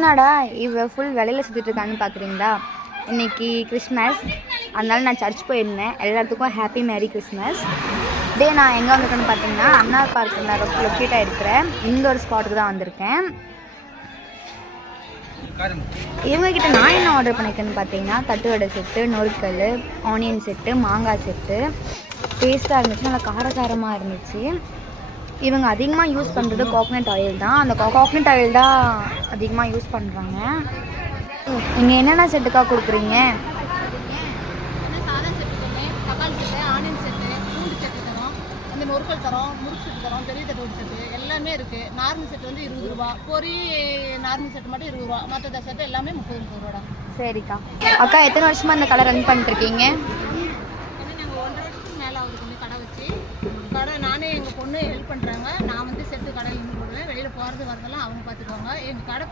என்னடா இவ ஃபுல் வேலையில் சுற்றிட்டு இருக்கான்னு பார்க்குறீங்களா? இன்றைக்கி கிறிஸ்மஸ், அதனால நான் சர்ச் போயிருந்தேன். எல்லாத்துக்கும் ஹாப்பி மேரி கிறிஸ்மஸ் டே. நான் எங்கே வந்திருக்கேன்னு பார்த்தீங்கன்னா அண்ணா பார்க்கில் லொக்கேட்டாக இருக்கிறேன் இந்த ஒரு ஸ்பாட்டுக்கு தான் வந்திருக்கேன். இவங்ககிட்ட நான் என்ன ஆர்டர் பண்ணியிருக்கேன்னு பார்த்தீங்கன்னா தட்டு வடை செட்டு, நொறுக்கல், ஆனியன் செட்டு, மாங்காய் செட்டு. டேஸ்ட்டாக இருந்துச்சு, நல்லா காரசாரமாக இருந்துச்சு. இவங்க அதிகமாக யூஸ் பண்ணுறது கோகனட் ஆயில் தான். அந்த கோகனட் ஆயில் தான் அதிகமாக யூஸ் பண்ணுறாங்க. நீங்கள் என்னென்ன செட்டுக்காக கொடுக்குறீங்க? சாதா செட்டு தரோம், தக்காளி செட்டு, ஆனியன் செட்டு, பூண்டு செட்டு தரோம், அந்த நொறுக்கல் தரோம், முறுக்கு செட்டு தரோம், பெரிய தட்டு செட்டு எல்லாமே இருக்குது. நார்மல் செட்டு வந்து 20 ரூபா, பொரி நார்மல் செட்டு மட்டும் 20 ரூபா, மற்ற செட்டு எல்லாமே 30 ரூபாடா. சரிக்கா. அக்கா எத்தனை வருஷமாக இந்த கடை ரன் பண்ணிட்டுருக்கீங்க? நாங்கள் 1.5 வருஷத்துக்கு மேலே ஆகுது கடை வச்சு. கடை நானே எங்கள் பொண்ணு ஹெல்ப் பண்ணுறாங்க. நான் வந்து செட்டு கடை இங்கே போடுவேன். வெளியில் போகிறது வரதெல்லாம் அவங்க பார்த்துக்குவாங்க. எங்கள் கடை